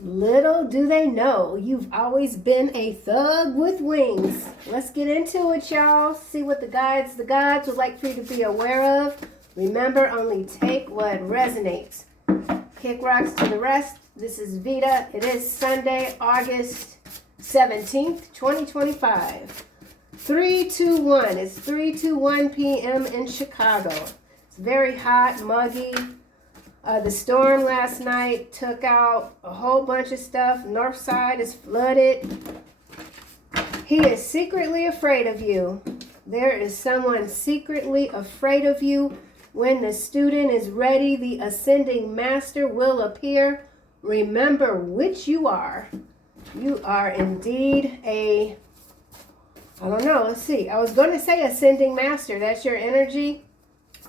Little do they know, you've always been a thug with wings. Let's get into it, y'all. See what the gods would like for you to be aware of. Remember, only take what resonates. Kick rocks to the rest. This is Veda. It is Sunday, August 17th, 2025. 3:21. It's 3:21 p.m. in Chicago. It's very hot, muggy. The storm last night took out a whole bunch of stuff. North side is flooded. He is secretly afraid of you. There is someone secretly afraid of you. When the student is ready, the ascending master will appear. Remember which you are. You are indeed I don't know, let's see. I was going to say ascending master. That's your energy.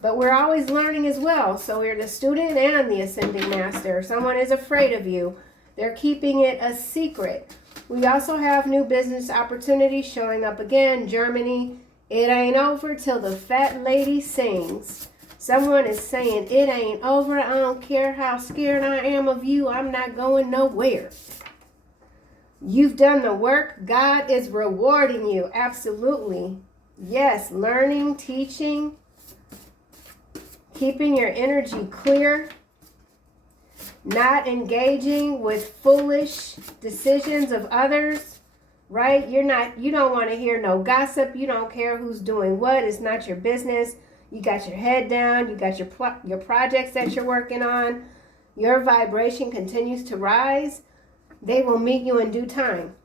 But we're always learning as well. So we're the student and the ascending master. Someone is afraid of you. They're keeping it a secret. We also have new business opportunities showing up again. Germany, it ain't over till the fat lady sings. Someone is saying, it ain't over. I don't care how scared I am of you. I'm not going nowhere. You've done the work. God is rewarding you. Absolutely. Yes, learning, teaching. Keeping your energy clear, not engaging with foolish decisions of others, right? You don't want to hear no gossip. You don't care who's doing what. It's not your business. You got your head down. You got your projects that you're working on. Your vibration continues to rise. They will meet you in due time.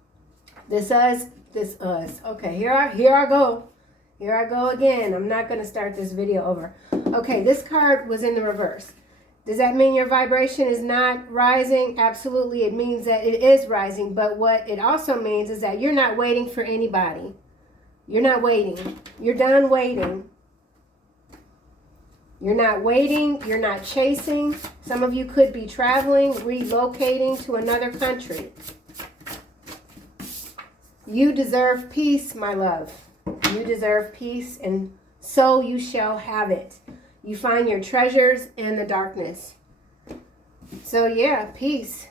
This us. Okay, here I go. Here I go again. I'm not going to start this video over. Okay, this card was in the reverse. Does that mean your vibration is not rising? Absolutely, it means that it is rising. But what it also means is that you're not waiting for anybody. You're not waiting. You're done waiting. You're not waiting. You're not chasing. Some of you could be traveling, relocating to another country. You deserve peace, my love. You deserve peace, and so you shall have it. You find your treasures in the darkness. So yeah, peace.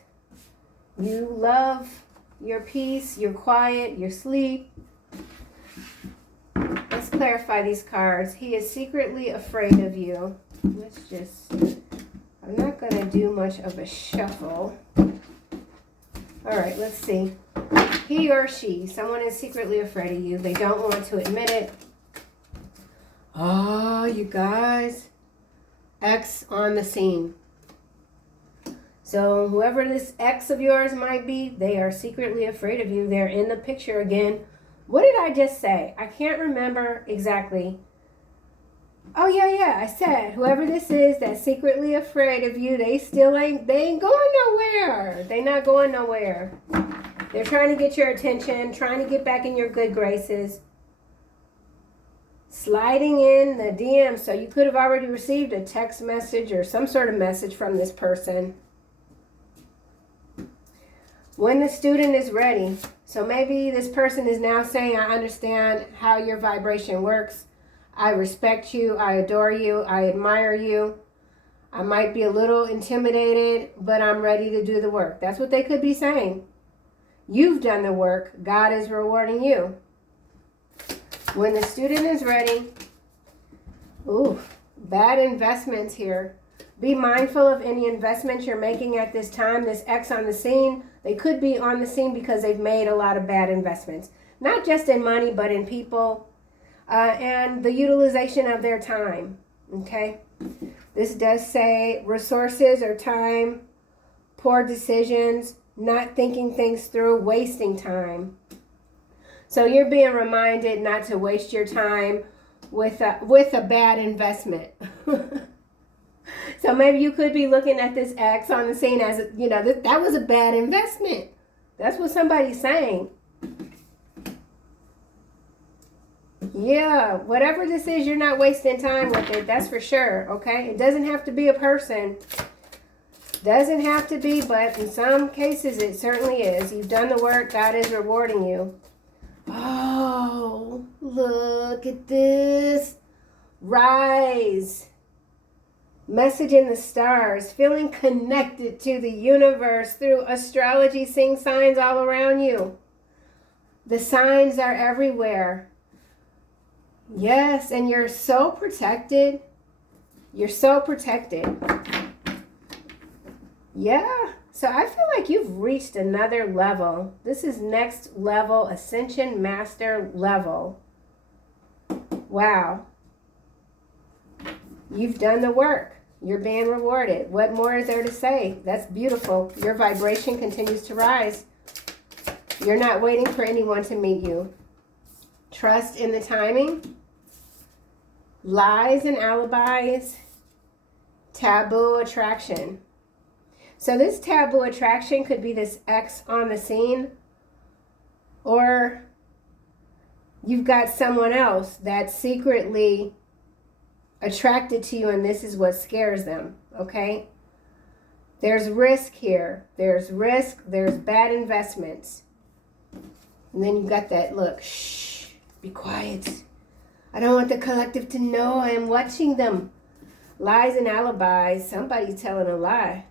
You love your peace, your quiet, your sleep. Let's clarify these cards. He is secretly afraid of you. I'm not going to do much of a shuffle. All right, let's see. He or she, someone is secretly afraid of you. They don't want to admit it. Oh, you guys. X on the scene. So whoever this ex of yours might be, they are secretly afraid of you. They're in the picture again. What did I just say? I can't remember exactly. Oh, yeah. I said whoever this is that's secretly afraid of you, they ain't going nowhere. They not going nowhere. They're trying to get your attention, trying to get back in your good graces. Sliding in the DM. So you could have already received a text message or some sort of message from this person. When the student is ready. So maybe this person is now saying, I understand how your vibration works. I respect you. I adore you. I admire you. I might be a little intimidated, but I'm ready to do the work. That's what they could be saying. You've done the work. God is rewarding you. When the student is ready, bad investments here. Be mindful of any investments you're making at this time. This X on the scene, they could be on the scene because they've made a lot of bad investments. Not just in money, but in people and the utilization of their time. Okay? This does say resources or time, poor decisions, not thinking things through, wasting time. So you're being reminded not to waste your time with a bad investment. So maybe you could be looking at this X on the scene as, that was a bad investment. That's what somebody's saying. Yeah, whatever this is, you're not wasting time with it. That's for sure, okay? It doesn't have to be a person. Doesn't have to be, but in some cases it certainly is. You've done the work. God is rewarding you. Oh, look at this. Rise. Message in the stars, feeling connected to the universe through astrology, seeing signs all around you. The signs are everywhere. Yes, and you're so protected. You're so protected. Yeah. So I feel like you've reached another level. This is next level, ascension master level. Wow. You've done the work. You're being rewarded. What more is there to say? That's beautiful. Your vibration continues to rise. You're not waiting for anyone to meet you. Trust in the timing. Lies and alibis. Taboo attraction. So this taboo attraction could be this ex on the scene, or you've got someone else that's secretly attracted to you, and this is what scares them, okay? There's risk here. There's risk. There's bad investments. And then you've got that look. Shh, be quiet. I don't want the collective to know I am watching them. Lies and alibis. Somebody's telling a lie.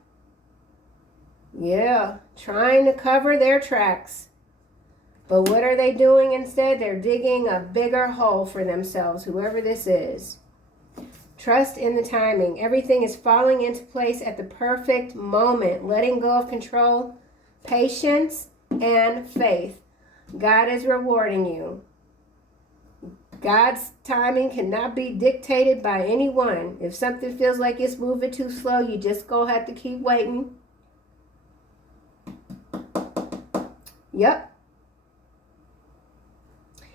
Yeah, trying to cover their tracks. But what are they doing instead? They're digging a bigger hole for themselves, whoever this is. Trust in the timing. Everything is falling into place at the perfect moment. Letting go of control, patience, and faith. God is rewarding you. God's timing cannot be dictated by anyone. If something feels like it's moving too slow, you just go have to keep waiting. Yep.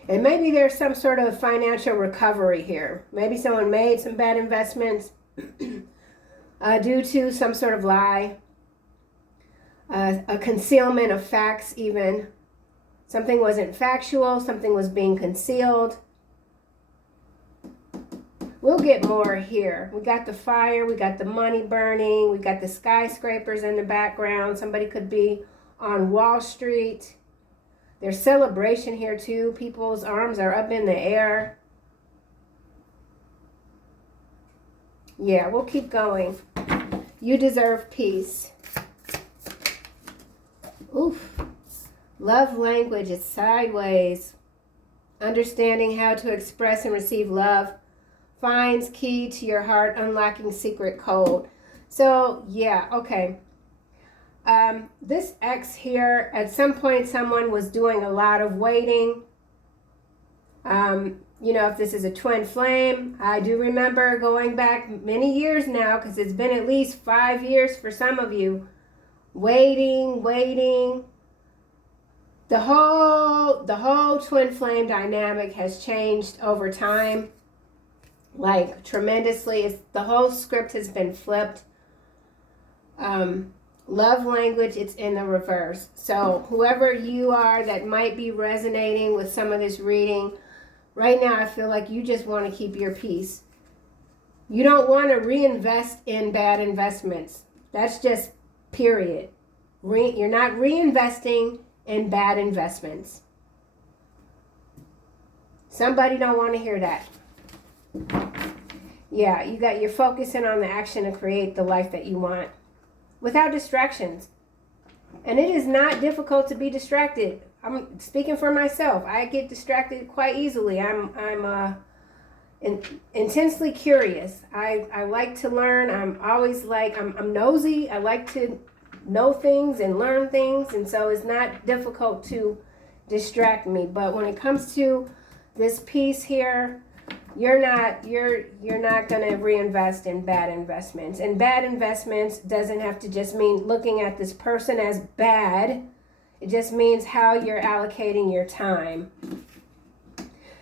And maybe there's some sort of financial recovery here. Maybe someone made some bad investments due to some sort of lie, a concealment of facts even. Something wasn't factual, something was being concealed. We'll get more here. We got the fire, we got the money burning, we got the skyscrapers in the background. Somebody could be on Wall Street. There's celebration here too. People's arms are up in the air. Yeah, we'll keep going. You deserve peace. Oof. Love language is sideways. Understanding how to express and receive love finds key to your heart, unlocking secret code. So, yeah, okay. This X here, at some point someone was doing a lot of waiting. You know, if this is a twin flame, I do remember going back many years now, because it's been at least 5 years for some of you. Waiting. The whole twin flame dynamic has changed over time, like tremendously. The whole script has been flipped. Love language, it's in the reverse. So whoever you are that might be resonating with some of this reading, right now I feel like you just want to keep your peace. You don't want to reinvest in bad investments. That's just period. You're not reinvesting in bad investments. Somebody don't want to hear that. Yeah, you're focusing on the action to create the life that you want without distractions. And it is not difficult to be distracted. I'm speaking for myself. I get distracted quite easily. I'm intensely curious. I like to learn. I'm always I'm nosy. I like to know things and learn things, and so it's not difficult to distract me. But when it comes to this piece here, you're not going to reinvest in bad investments. And bad investments doesn't have to just mean looking at this person as bad. It just means how you're allocating your time.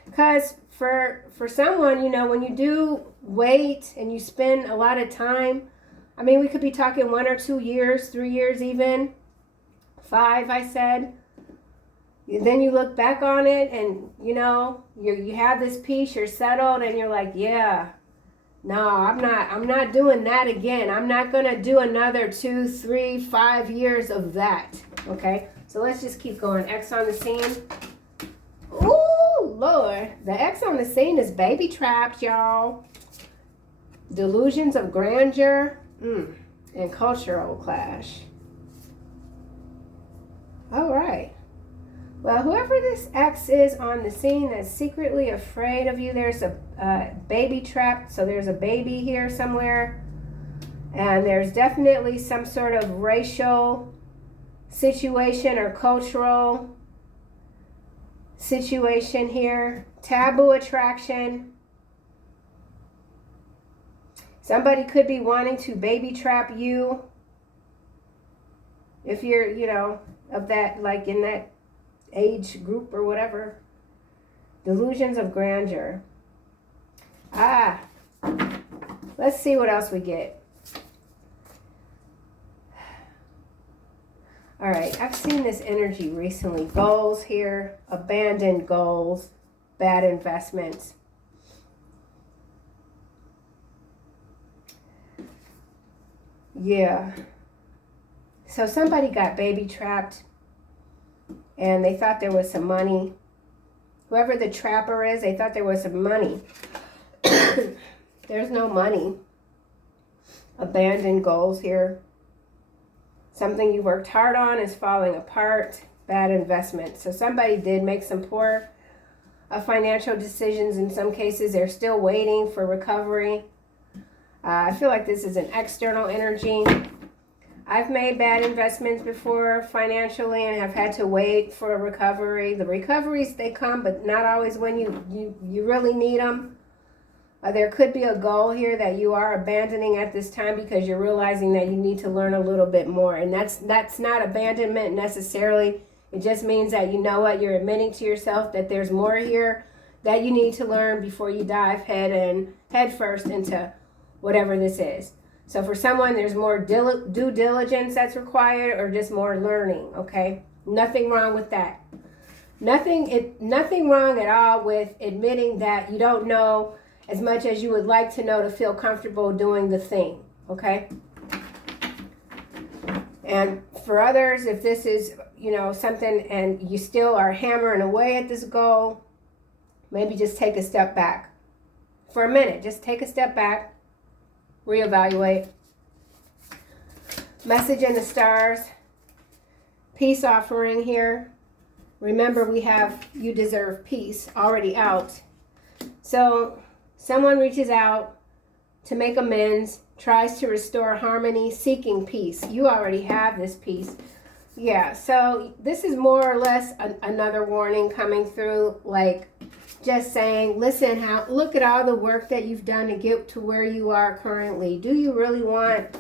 Because for someone, you know, when you do wait and you spend a lot of time, I mean, we could be talking 1 or 2 years, 3 years even, 5, I said. Then you look back on it and, you know, you have this peace, you're settled, and you're like, yeah, no, I'm not doing that again. I'm not going to do another 2, 3, 5 years of that. Okay, so let's just keep going. X on the scene. Ooh, Lord. The X on the scene is baby trapped, y'all. Delusions of grandeur and cultural clash. All right. Well, whoever this ex is on the scene that's secretly afraid of you, there's a baby trapped. So there's a baby here somewhere. And there's definitely some sort of racial situation or cultural situation here. Taboo attraction. Somebody could be wanting to baby trap you. If you're, you know, of that, like in that age group or whatever. Delusions of grandeur. Let's see what else we get. All right, I've seen this energy recently. Goals here, abandoned goals, bad investments. Yeah. So somebody got baby trapped and they thought there was some money. Whoever the trapper is, they thought there was some money. There's no money. Abandoned goals here. Something you worked hard on is falling apart. Bad investment. So somebody did make some poor financial decisions. In some cases, they're still waiting for recovery. I feel like this is an external energy. I've made bad investments before financially and have had to wait for a recovery. The recoveries, they come, but not always when you really need them. There could be a goal here that you are abandoning at this time because you're realizing that you need to learn a little bit more. And that's not abandonment necessarily. It just means that you know what, you're admitting to yourself that there's more here that you need to learn before you dive head first into whatever this is. So for someone, there's more due diligence that's required or just more learning, okay? Nothing wrong with that. Nothing wrong at all with admitting that you don't know as much as you would like to know to feel comfortable doing the thing, okay? And for others, if this is, you know, something and you still are hammering away at this goal, maybe just take a step back. For a minute, just take a step back, reevaluate. Message in the stars, peace offering here. Remember, we have you deserve peace already out. So someone reaches out to make amends, tries to restore harmony, seeking peace. You already have this peace. Yeah, so this is more or less another warning coming through, like just saying, listen, look at all the work that you've done to get to where you are currently. Do you really want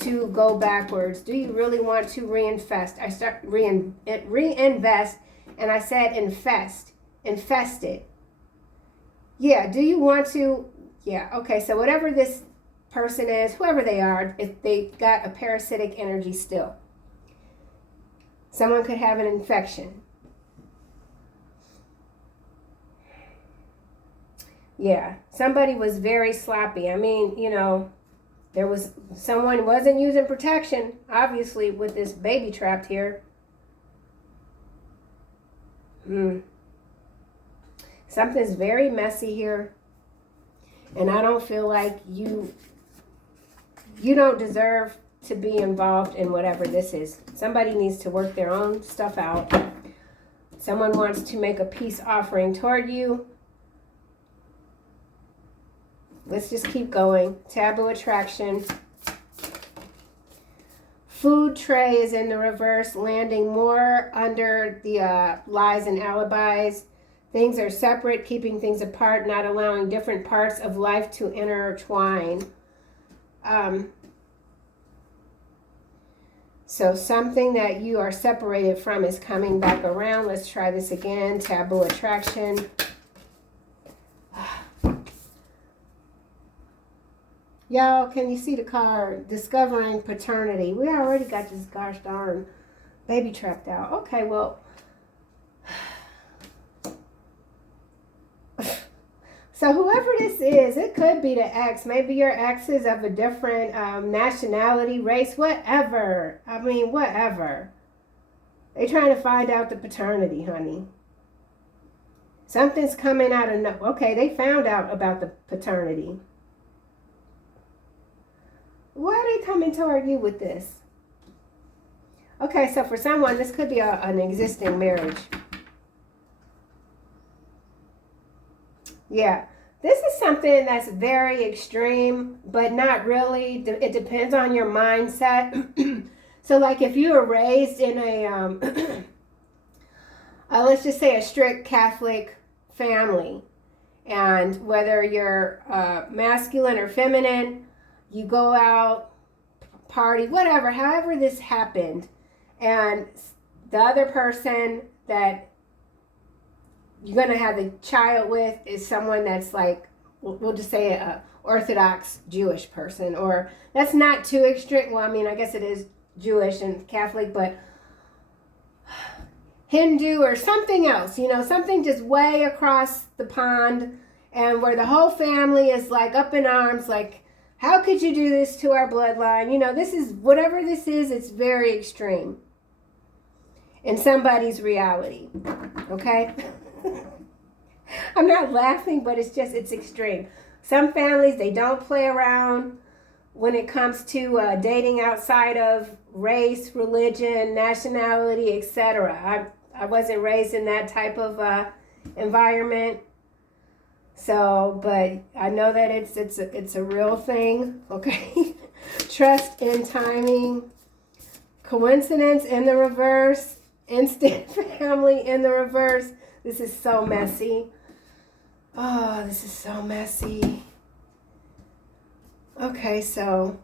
to go backwards? Do you really want to reinvest? Reinvest, and I said infest it. Yeah, do you want to? Yeah, okay, so whatever this person is, whoever they are, if they got a parasitic energy still. Someone could have an infection. Yeah, somebody was very sloppy. I mean, you know, someone wasn't using protection, obviously, with this baby trapped here. Something's very messy here. And I don't feel like you don't deserve to be involved in whatever this is. Somebody needs to work their own stuff out. Someone wants to make a peace offering toward you. Let's just keep going. Taboo attraction. Food tray is in the reverse, landing more under the lies and alibis. Things are separate, keeping things apart, not allowing different parts of life to intertwine. So something that you are separated from is coming back around. Let's try this again. Taboo attraction. Y'all, can you see the card? Discovering paternity. We already got this gosh darn baby trapped out. Okay, well. So whoever this is, it could be the ex. Maybe your ex is of a different nationality, race, whatever. I mean, whatever. They're trying to find out the paternity, honey. Something's coming out of no. Okay, they found out about the paternity. Why are they coming toward you with this? Okay, so for someone, this could be an existing marriage. Yeah, this is something that's very extreme, but not really. It depends on your mindset. So, like, if you were raised in a, let's just say a strict Catholic family, and whether you're masculine or feminine, you go out, party, whatever, however this happened, and the other person that you're going to have the child with is someone that's like, we'll just say a Orthodox Jewish person, or that's not too extreme. Well, I mean, I guess it is Jewish and Catholic, but Hindu or something else, something just way across the pond, and where the whole family is like up in arms, like, how could you do this to our bloodline? This is, whatever this is, it's very extreme in somebody's reality, okay? I'm not laughing, but it's extreme. Some families, they don't play around when it comes to dating outside of race, religion, nationality, etc. I wasn't raised in that type of environment, so, but I know that it's a real thing, okay? Trust in timing, coincidence in the reverse, instant family in the reverse. This is so messy. Oh, this is so messy. Okay, so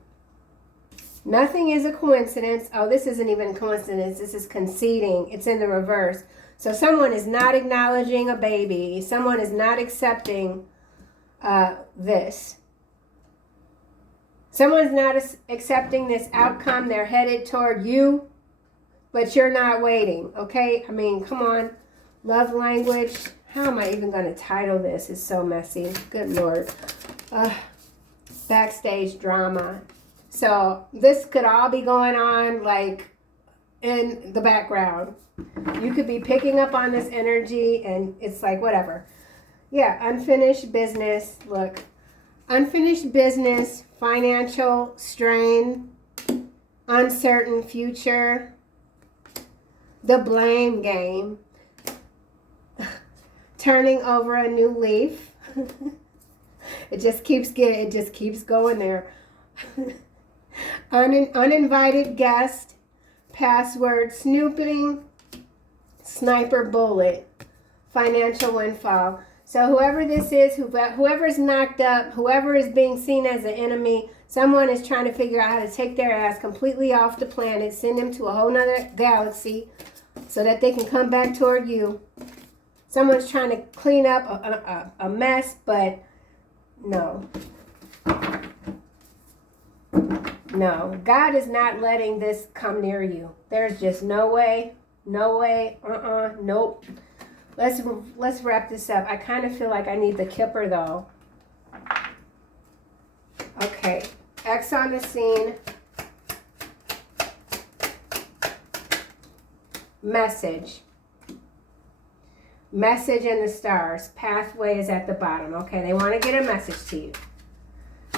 nothing is a coincidence. Oh, this isn't even a coincidence. This is conceding. It's in the reverse. So someone is not acknowledging a baby. Someone is not accepting this. Someone's not accepting this outcome. They're headed toward you, but you're not waiting, okay? I mean, come on. Love language. How am I even going to title this? It's so messy. Good Lord. Backstage drama. So this could all be going on like in the background. You could be picking up on this energy and it's like whatever. Yeah, unfinished business. Look, unfinished business, financial strain, uncertain future, the blame game, turning over a new leaf. It just keeps going there. Uninvited guest, password snooping, sniper bullet, financial windfall. So whoever this is, whoever is knocked up, whoever is being seen as an enemy, someone is trying to figure out how to take their ass completely off the planet, send them to a whole nother galaxy so that they can come back toward you. Someone's trying to clean up a mess, but no. No, God is not letting this come near you. There's just no way, nope. Let's wrap this up. I kind of feel like I need the kipper though. Okay, X on the scene. Message. Message in the stars. Pathway is at the bottom. Okay, they want to get a message to you.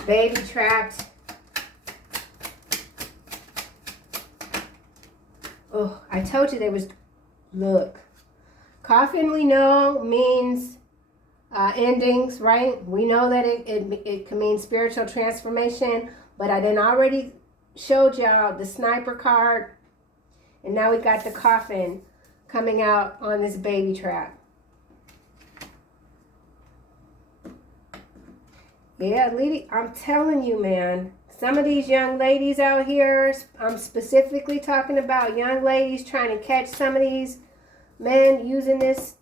Baby trapped. Oh, I told you there was, look. Coffin we know means endings, right? We know that it can mean spiritual transformation, but I done already showed y'all the sniper card, and now we got the coffin coming out on this baby trap. Yeah, lady, I'm telling you, man. Some of these young ladies out here, I'm specifically talking about young ladies trying to catch some of these men using this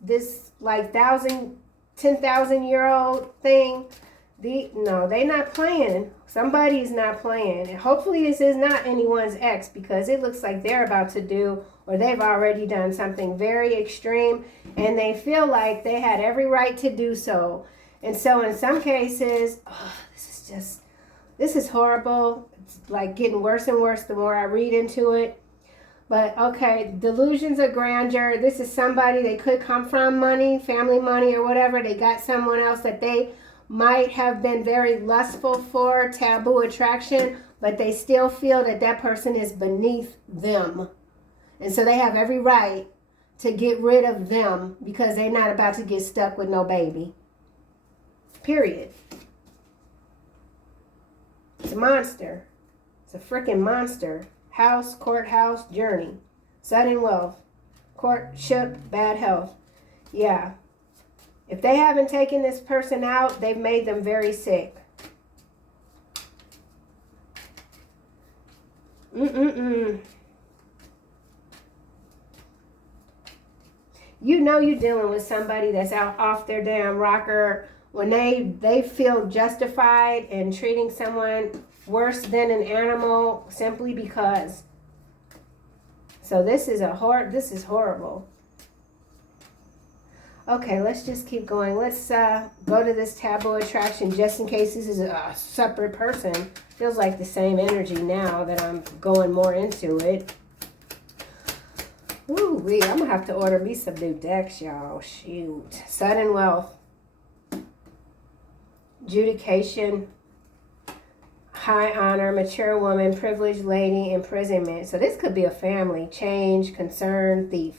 like 10,000-year-old thing. No, they not playing. Somebody's not playing. And hopefully this is not anyone's ex, because it looks like they're about to do, or they've already done something very extreme, and they feel like they had every right to do so. And so in some cases, this is horrible. It's like getting worse and worse the more I read into it. But okay, delusions of grandeur. This is somebody, they could come from money, family money or whatever. They got someone else that they might have been very lustful for, taboo attraction, but they still feel that that person is beneath them. And so they have every right to get rid of them because they're not about to get stuck with no baby. Period. It's a monster. It's a freaking monster. House, courthouse, journey. Sudden wealth. Courtship, bad health. Yeah. If they haven't taken this person out, they've made them very sick. You know you're dealing with somebody that's out off their damn rocker when they feel justified in treating someone worse than an animal simply because. So this is horrible. Okay, let's just keep going. Let's go to this taboo attraction just in case this is a separate person. Feels like the same energy now that I'm going more into it. Ooh-wee, I'm going to have to order me some new decks, y'all. Shoot. Sudden wealth. Adjudication. High honor. Mature woman. Privileged lady. Imprisonment. So this could be a family. Change. Concern. Thief.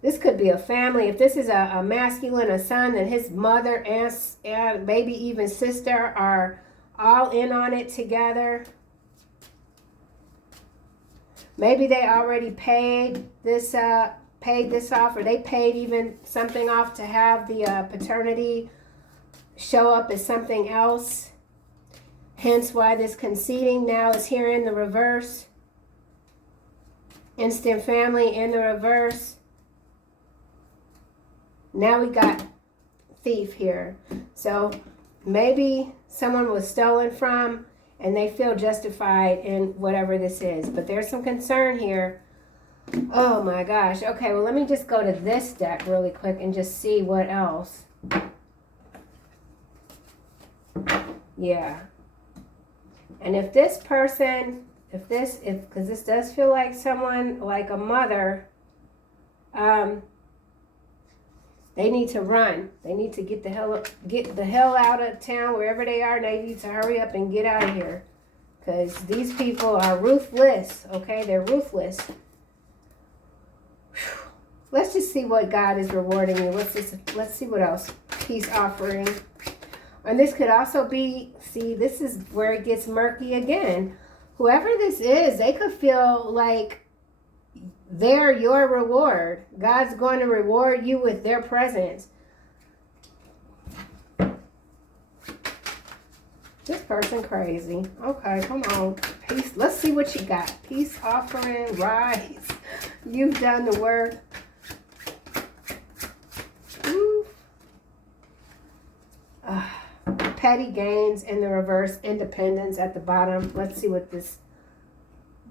This could be a family. If this is a masculine, a son, then his mother and maybe even sister are all in on it together. Maybe they already paid this off, or they paid even something off to have the paternity show up as something else. Hence why this conceding now is here in the reverse. Instant family in the reverse. Now we got thief here. So maybe someone was stolen from and they feel justified in whatever this is. But there's some concern here. Oh my gosh. Okay, well let me just go to this deck really quick and just see what else. Yeah. And if this person, because this does feel like someone, like a mother, they need to run. They need to get the hell out of town, wherever they are. They need to hurry up and get out of here. Because these people are ruthless, okay? They're ruthless. Whew. Let's just see what God is rewarding you. Let's see what else. Peace offering. And this could also be, see, this is where it gets murky again. Whoever this is, they could feel like they're your reward. God's going to reward you with their presence. This person crazy. Okay, come on. Peace. Let's see what you got. Peace offering, rise. You've done the work. Petty gains in the reverse. Independence at the bottom. Let's see what this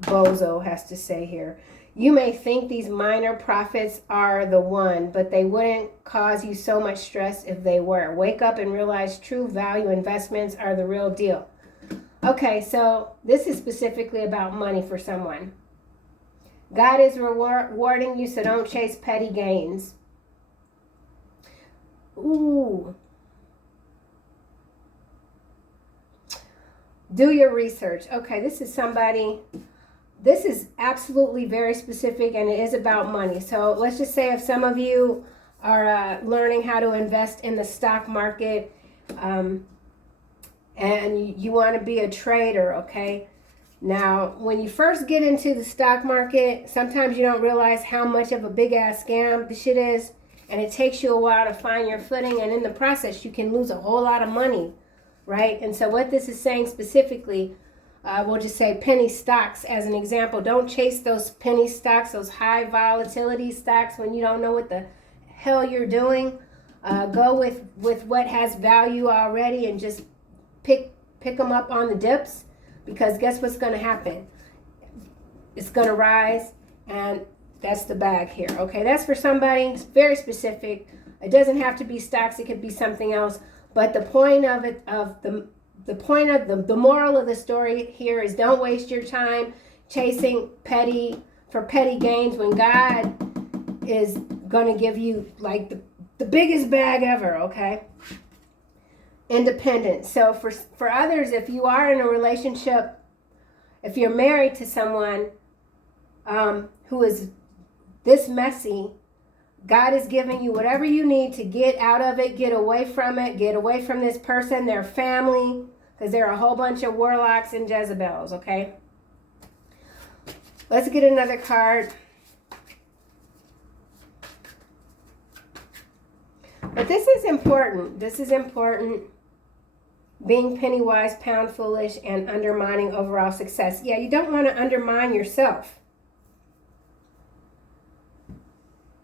bozo has to say here. You may think these minor profits are the one, but they wouldn't cause you so much stress if they were. Wake up and realize true value investments are the real deal. Okay, so this is specifically about money for someone. God is rewarding you, so don't chase petty gains. Ooh. Do your research. Okay, this is somebody... This is absolutely very specific, and it is about money. So let's just say if some of you are learning how to invest in the stock market and you want to be a trader, okay? Now, when you first get into the stock market, sometimes you don't realize how much of a big-ass scam the shit is, and it takes you a while to find your footing, and in the process, you can lose a whole lot of money, right? And so what this is saying specifically... we'll just say penny stocks as an example. Don't chase those penny stocks, those high volatility stocks when you don't know what the hell you're doing. Go with what has value already and just pick them up on the dips, because guess what's going to happen? It's going to rise, and that's the bag here. Okay, that's for somebody. It's very specific. It doesn't have to be stocks. It could be something else. But the point of it, the moral of the story here is don't waste your time chasing petty gains when God is going to give you like the biggest bag ever, okay? Independence. So for others, if you are in a relationship If you're married to someone who is this messy, God is giving you whatever you need to get out of it, get away from it, get away from this person, their family, because there are a whole bunch of warlocks and Jezebels, okay? Let's get another card. But this is important. This is important. Being penny wise, pound foolish, and undermining overall success. Yeah, you don't want to undermine yourself.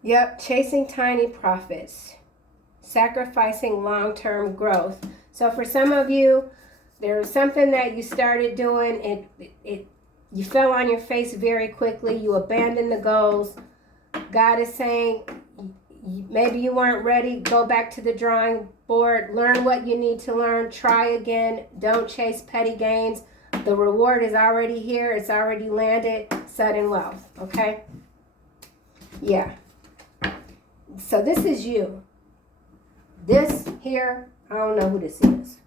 Yep, chasing tiny profits, sacrificing long-term growth. So for some of you, there's something that you started doing, you fell on your face very quickly, you abandoned the goals. God is saying, maybe you weren't ready, go back to the drawing board, learn what you need to learn, try again, don't chase petty gains. The reward is already here, it's already landed, sudden wealth, okay? Yeah. So this is you. This here, I don't know who this is.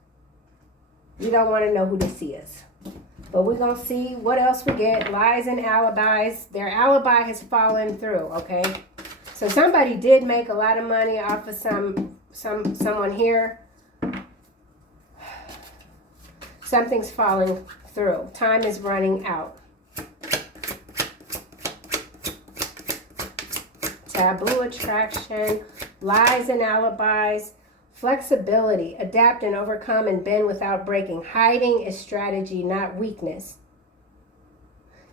You don't want to know who this is. But we're going to see what else we get. Lies and alibis. Their alibi has fallen through, okay? So somebody did make a lot of money off of someone here. Something's falling through. Time is running out. Taboo attraction, lies and alibis, flexibility, adapt and overcome and bend without breaking. Hiding is strategy, not weakness.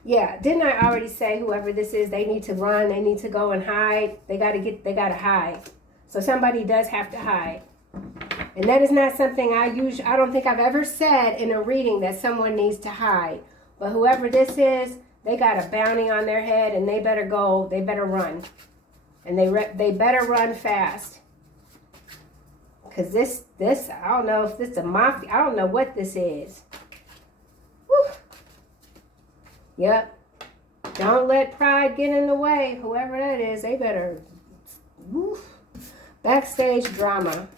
Yeah, didn't I already say whoever this is, they need to run, they need to go and hide. They gotta hide. So somebody does have to hide. And that is not something I don't think I've ever said in a reading that someone needs to hide. But whoever this is, they got a bounty on their head and they better go, they better run. And they better run fast. Because this, I don't know if this is a mafia. I don't know what this is. Woo. Yep. Don't let pride get in the way. Whoever that is, they better. Woo. Backstage drama.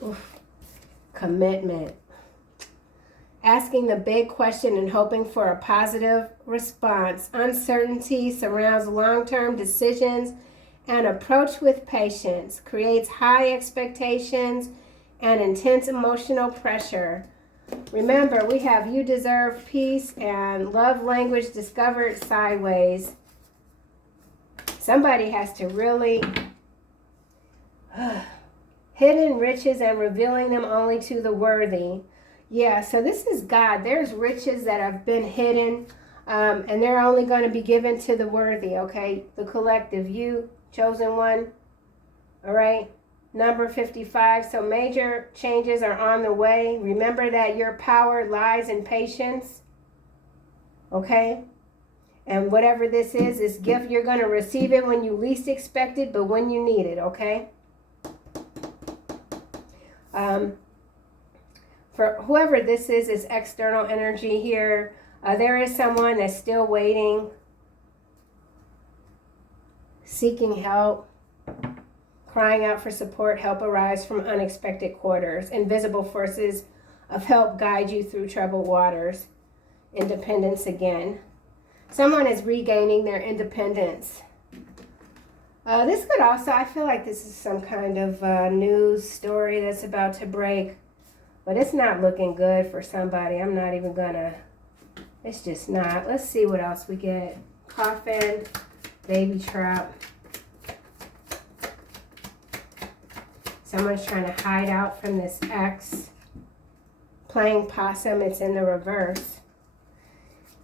Oof. Commitment. Asking the big question and hoping for a positive response. Uncertainty surrounds long-term decisions and approach with patience. Creates high expectations and intense emotional pressure. Remember, we have you deserve peace and love language discovered sideways. Somebody has to really... hidden riches and revealing them only to the worthy. Yeah, so this is God. There's riches that have been hidden, and they're only going to be given to the worthy, okay? The collective, you, chosen one, all right? Number 55, so major changes are on the way. Remember that your power lies in patience, okay? And whatever this is gift, you're going to receive it when you least expect it, but when you need it, okay? For whoever this is external energy here. There is someone that's still waiting, seeking help, crying out for support. Help arise from unexpected quarters. Invisible forces of help guide you through troubled waters. Independence again. Someone is regaining their independence. This could also, I feel like this is some kind of news story that's about to break. But it's not looking good for somebody. I'm not even gonna, it's just not. Let's see what else we get. Coffin, baby trap. Someone's trying to hide out from this ex. Playing possum, it's in the reverse.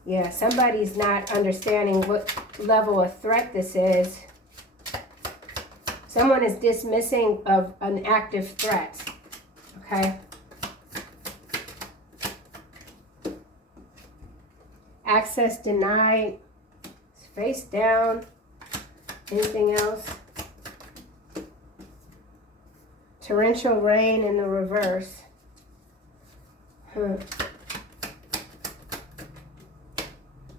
Yeah, somebody's not understanding what level of threat this is. Someone is dismissing of an active threat, okay? Access denied. Face down. Anything else? Torrential rain in the reverse.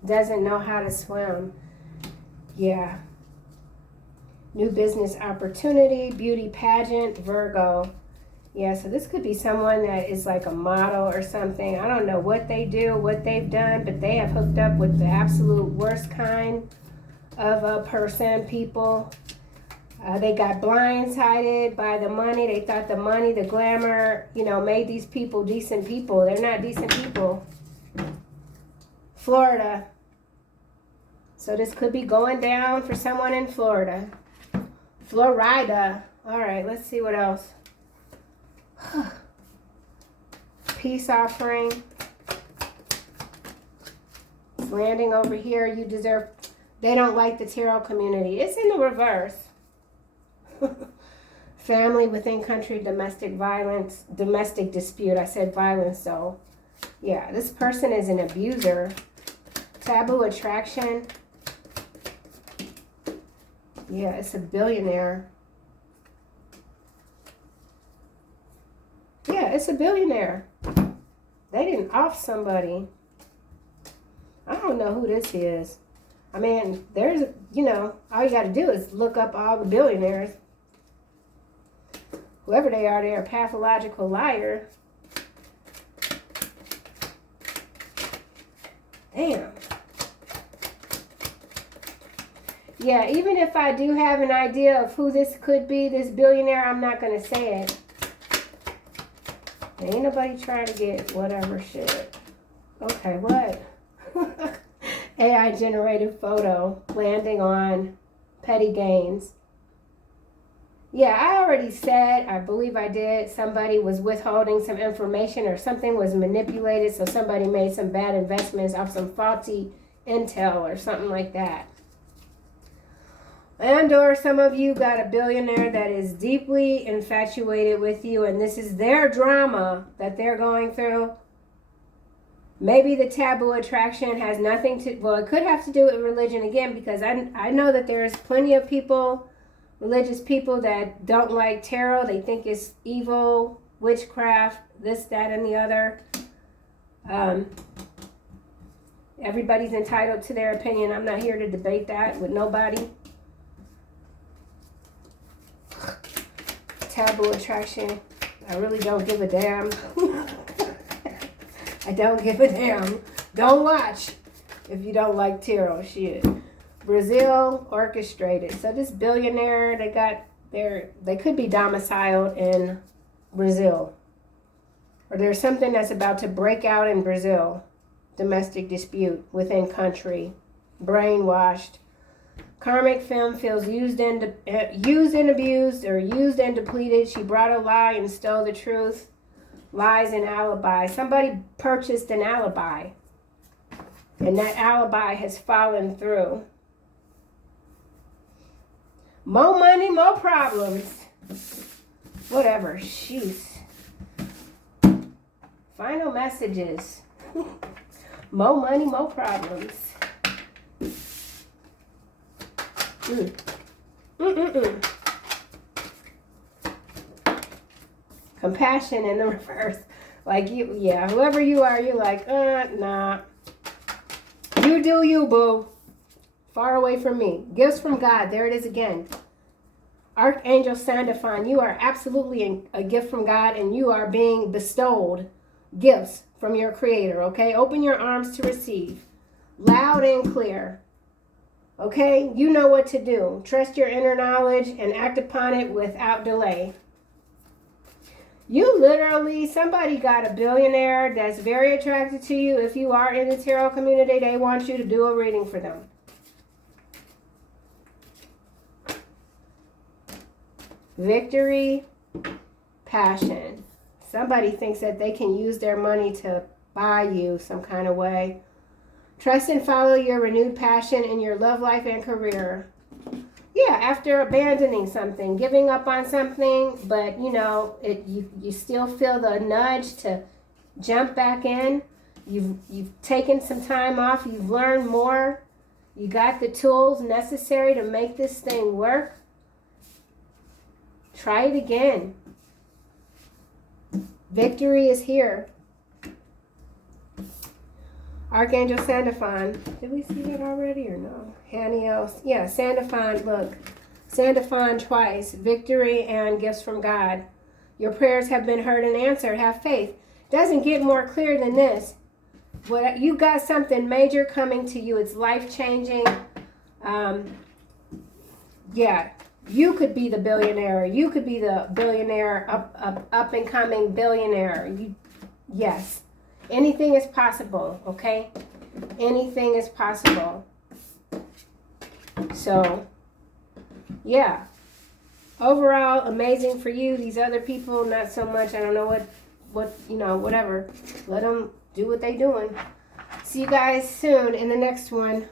Doesn't know how to swim. Yeah. New business opportunity. Beauty pageant. Virgo. Yeah, so this could be someone that is like a model or something. I don't know what they do, what they've done, but they have hooked up with the absolute worst kind of a person, people. They got blindsided by the money. They thought the money, the glamour, made these people decent people. They're not decent people. Florida. So this could be going down for someone in Florida. Florida. All right, let's see what else. Peace offering. It's landing over here. You deserve. They don't like the tarot community. It's in the reverse. Family within country, domestic violence, domestic dispute. I said violence, so yeah, this person is an abuser. Taboo attraction. Yeah, it's a billionaire. Yeah, it's a billionaire. They didn't off somebody. I don't know who this is. I mean, there's, all you got to do is look up all the billionaires. Whoever they are, they're a pathological liar. Damn. Yeah, even if I do have an idea of who this could be, this billionaire, I'm not going to say it. Ain't nobody trying to get whatever shit. Okay, what? AI generated photo landing on petty gains. Yeah, I already said, I believe I did, somebody was withholding some information or something was manipulated, so somebody made some bad investments off some faulty intel or something like that. And or some of you got a billionaire that is deeply infatuated with you and this is their drama that they're going through. Maybe the taboo attraction has nothing to, well, it could have to do with religion again, because I know that there's plenty of people, religious people, that don't like tarot. They think it's evil, witchcraft, this, that, and the other. Everybody's entitled to their opinion. I'm not here to debate that with nobody. Taboo attraction. I really don't give a damn. I don't give a damn. Don't watch if you don't like tarot shit. Brazil orchestrated. So this billionaire, they could be domiciled in Brazil. Or there's something that's about to break out in Brazil. Domestic dispute within country. Brainwashed. Karmic film feels used and abused, or used and depleted. She brought a lie and stole the truth. Lies and alibi. Somebody purchased an alibi. And that alibi has fallen through. More money, more problems. Whatever. Jeez. Final messages. More money, more problems. Compassion in the reverse. Like whoever you are, you're like, nah. You do you, boo. Far away from me. Gifts from God. There it is again. Archangel Sandalphon, you are absolutely a gift from God, and you are being bestowed gifts from your Creator, okay? Open your arms to receive. Loud and clear. Okay? You know what to do. Trust your inner knowledge and act upon it without delay. You literally, somebody got a billionaire that's very attracted to you. If you are in the tarot community, they want you to do a reading for them. Victory, passion. Somebody thinks that they can use their money to buy you some kind of way. Trust and follow your renewed passion in your love life and career. Yeah, after abandoning something, giving up on something, but you still feel the nudge to jump back in. You've taken some time off. You've learned more. You got the tools necessary to make this thing work. Try it again. Victory is here. Archangel Sandalphon. Did we see that already or no? Haniel. Yeah, Sandalphon. Look. Sandalphon twice. Victory and gifts from God. Your prayers have been heard and answered. Have faith. Doesn't get more clear than this. What you got something major coming to you. It's life-changing. Yeah, you could be the billionaire. You could be the billionaire, up and coming billionaire. Yes, anything is possible. Okay, anything is possible. So, yeah. Overall, amazing for you. These other people, not so much. I don't know what whatever. Let them do what they doing. See you guys soon in the next one.